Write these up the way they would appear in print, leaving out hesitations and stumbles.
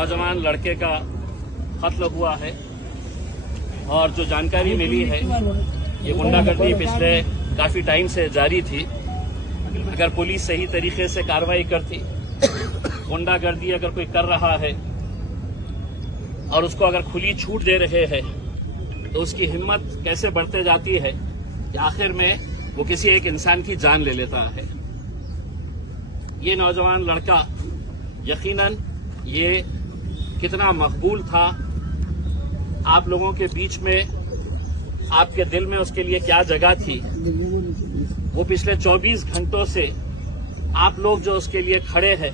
नौजवान लड़के का कत्ल हुआ है और जो जानकारी मिली है ये गुंडागर्दी पिछले काफ़ी टाइम से जारी थी। अगर पुलिस सही तरीके से कार्रवाई करती, गुंडागर्दी अगर कोई कर रहा है और उसको अगर खुली छूट दे रहे हैं तो उसकी हिम्मत कैसे बढ़ते जाती है कि आखिर में वो किसी एक इंसान की जान ले लेता है। ये नौजवान लड़का यकीनन ये कितना मकबूल था, आप लोगों के बीच में, आपके दिल में उसके लिए क्या जगह थी, वो पिछले 24 घंटों से आप लोग जो उसके लिए खड़े हैं,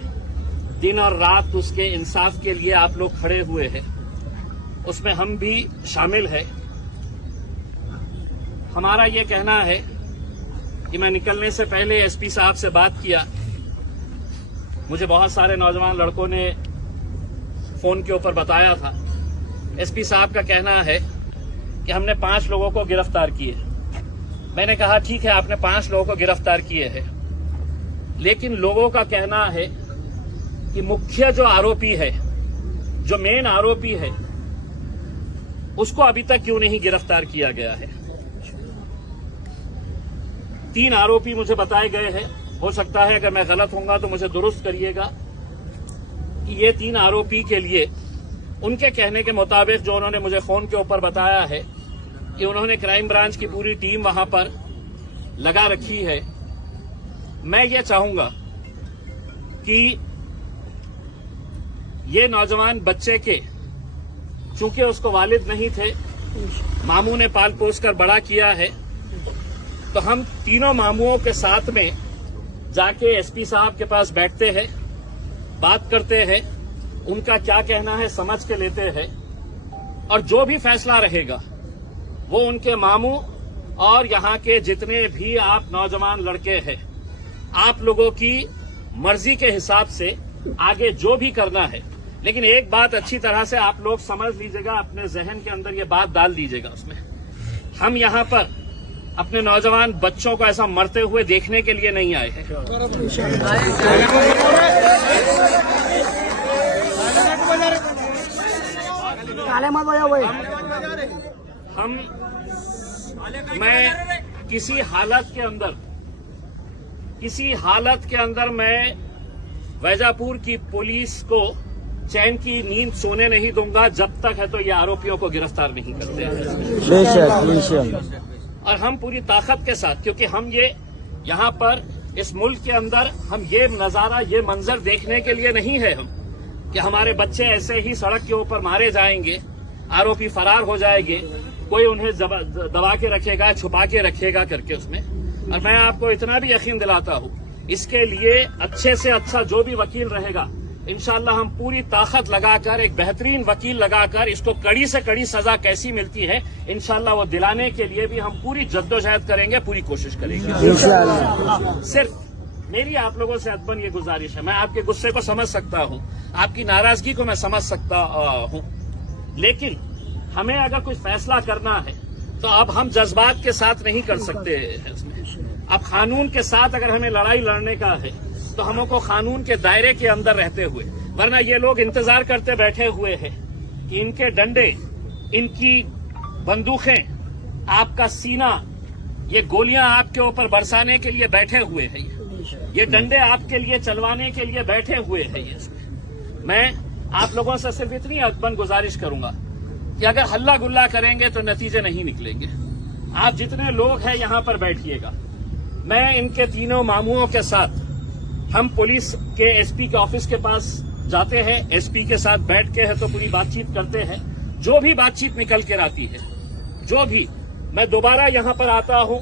दिन और रात उसके इंसाफ के लिए आप लोग खड़े हुए हैं, उसमें हम भी शामिल हैं। हमारा ये कहना है कि मैं निकलने से पहले एसपी साहब से बात किया। मुझे बहुत सारे नौजवान लड़कों ने फोन के ऊपर बताया था। एसपी साहब का कहना है कि हमने 5 लोगों को गिरफ्तार किए। मैंने कहा ठीक है, आपने 5 लोगों को गिरफ्तार किए हैं, लेकिन लोगों का कहना है कि मुख्य जो आरोपी है, जो मेन आरोपी है, उसको अभी तक क्यों नहीं गिरफ्तार किया गया है। 3 आरोपी मुझे बताए गए हैं, हो सकता है अगर मैं गलत होऊंगा तो मुझे दुरुस्त करिएगा कि ये 3 आरोपी के लिए उनके कहने के मुताबिक जो उन्होंने मुझे फोन के ऊपर बताया है कि उन्होंने क्राइम ब्रांच की पूरी टीम वहां पर लगा रखी है। मैं ये चाहूंगा कि ये नौजवान बच्चे के, चूंकि उसको वालिद नहीं थे, मामू ने पाल पोस कर बड़ा किया है, तो हम तीनों मामुओं के साथ में जाके एसपी साहब के पास बैठते हैं, बात करते हैं, उनका क्या कहना है समझ के लेते हैं, और जो भी फैसला रहेगा वो उनके मामू और यहाँ के जितने भी आप नौजवान लड़के हैं, आप लोगों की मर्जी के हिसाब से आगे जो भी करना है। लेकिन एक बात अच्छी तरह से आप लोग समझ लीजिएगा, अपने जहन के अंदर ये बात डाल दीजिएगा उसमें, हम यहाँ पर अपने नौजवान बच्चों को ऐसा मरते हुए देखने के लिए नहीं आए हैं। मैं किसी हालत के अंदर मैं वैजापुर की पुलिस को चैन की नींद सोने नहीं दूंगा जब तक है तो ये आरोपियों को गिरफ्तार नहीं करते हैं। और हम पूरी ताकत के साथ, क्योंकि हम ये यहाँ पर इस मुल्क के अंदर हम ये नजारा, ये मंजर देखने के लिए नहीं है हम कि हमारे बच्चे ऐसे ही सड़क के ऊपर मारे जाएंगे, आरोपी फरार हो जाएंगे, कोई उन्हें दबा के रखेगा, छुपा के रखेगा करके उसमें। और मैं आपको इतना भी यकीन दिलाता हूँ, इसके लिए अच्छे से अच्छा जो भी वकील रहेगा, इंशाल्लाह हम पूरी ताकत लगाकर, एक बेहतरीन वकील लगाकर, इसको कड़ी से कड़ी सजा कैसी मिलती है इंशाल्लाह वो दिलाने के लिए भी हम पूरी जद्दोजहद करेंगे, पूरी कोशिश करेंगे। सिर्फ मेरी आप लोगों से अदबन ये गुजारिश है, मैं आपके गुस्से को समझ सकता हूँ, आपकी नाराजगी को मैं समझ सकता हूँ, लेकिन हमें अगर कोई फैसला करना है तो अब हम जज्बात के साथ नहीं कर सकते हैं इसमें। अब कानून के साथ अगर हमें लड़ाई लड़ने का है तो हमको कानून के दायरे के अंदर रहते हुए, वरना ये लोग इंतजार करते बैठे हुए हैं कि इनके डंडे, इनकी बंदूकें, आपका सीना, ये गोलियां आपके ऊपर बरसाने के लिए बैठे हुए हैं, ये डंडे आपके लिए चलवाने के लिए बैठे हुए हैं। ये मैं आप लोगों से सिर्फ इतनी अदबन गुजारिश करूंगा कि अगर हल्ला गुल्ला करेंगे तो नतीजे नहीं निकलेंगे। आप जितने लोग हैं यहाँ पर बैठिएगा, मैं इनके तीनों मामुओं के साथ हम पुलिस के एसपी के ऑफिस के पास जाते हैं, एसपी के साथ बैठ के है तो पूरी बातचीत करते हैं। जो भी बातचीत निकल कर आती है, जो भी, मैं दोबारा यहाँ पर आता हूँ,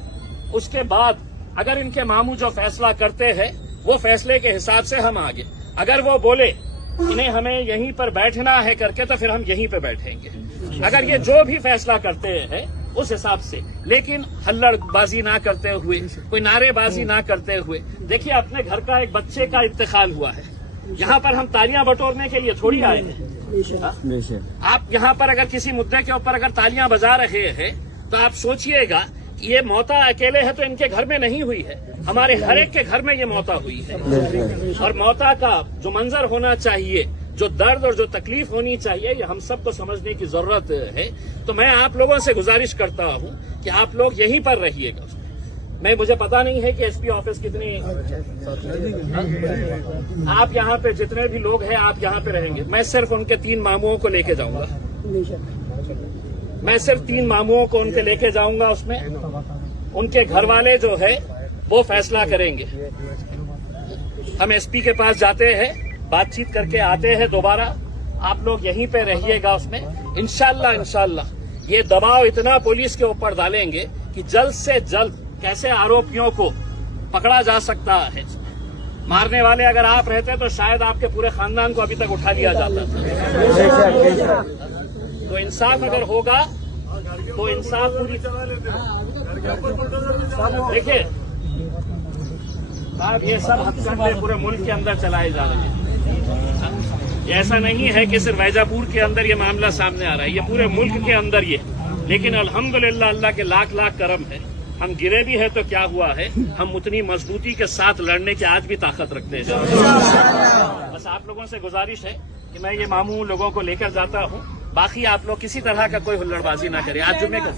उसके बाद अगर इनके मामू जो फैसला करते हैं वो फैसले के हिसाब से हम आगे, अगर वो बोले इन्हें हमें यहीं पर बैठना है करके तो फिर हम यहीं पे बैठेंगे। अगर ये जो भी फैसला करते हैं उस हिसाब से, लेकिन हल्लड़बाजी ना करते हुए, कोई नारेबाजी ना करते हुए। देखिए, अपने घर का एक बच्चे का इंतकाल हुआ है, यहाँ पर हम तालियां बटोरने के लिए थोड़ी आए हैं। आप यहाँ पर अगर किसी मुद्दे के ऊपर अगर तालियां बजा रहे हैं तो आप सोचिएगा कि ये मौता अकेले है तो इनके घर में नहीं हुई है, हमारे हर एक के घर में ये मौता हुई है। और मौता का जो मंजर होना चाहिए जो दर्द और जो तकलीफ होनी चाहिए ये हम सबको समझने की जरूरत है। तो मैं आप लोगों से गुजारिश करता हूं कि आप लोग यहीं पर रहिएगा। मुझे पता नहीं है कि एसपी ऑफिस कितनी, आप यहाँ पे जितने भी लोग हैं आप यहाँ पे रहेंगे। मैं सिर्फ उनके 3 मामुओं को लेके जाऊंगा, मैं सिर्फ 3 मामुओं को उनके लेके जाऊंगा। उसमें उनके घर वाले जो है वो फैसला करेंगे। हम एसपी के पास जाते हैं, बातचीत करके आते हैं दोबारा। आप लोग यहीं पे रहिएगा। उसमें इंशाल्लाह ये दबाव इतना पुलिस के ऊपर डालेंगे कि जल्द से जल्द कैसे आरोपियों को पकड़ा जा सकता है। मारने वाले अगर आप रहते तो शायद आपके पूरे खानदान को अभी तक उठा लिया जाता था। तो इंसाफ अगर होगा तो इंसाफ पूरी। देखिए साहब, ये सब हथकंडे पूरे मुल्क के अंदर चलाए जा रहे हैं। ऐसा नहीं है कि सिर्फ वैजापुर के अंदर ये मामला सामने आ रहा है, ये पूरे मुल्क के अंदर ये। लेकिन अल्हम्दुलिल्लाह अल्लाह के लाख लाख करम है, हम गिरे भी है तो क्या हुआ है, हम उतनी मजबूती के साथ लड़ने की आज भी ताकत रखते हैं। बस आप लोगों से गुजारिश है कि मैं ये मामू लोगों को लेकर जाता हूँ। बाकी आप लोग किसी तरह का कोई हुल्लड़बाजी ना करें। आज जुम्मे का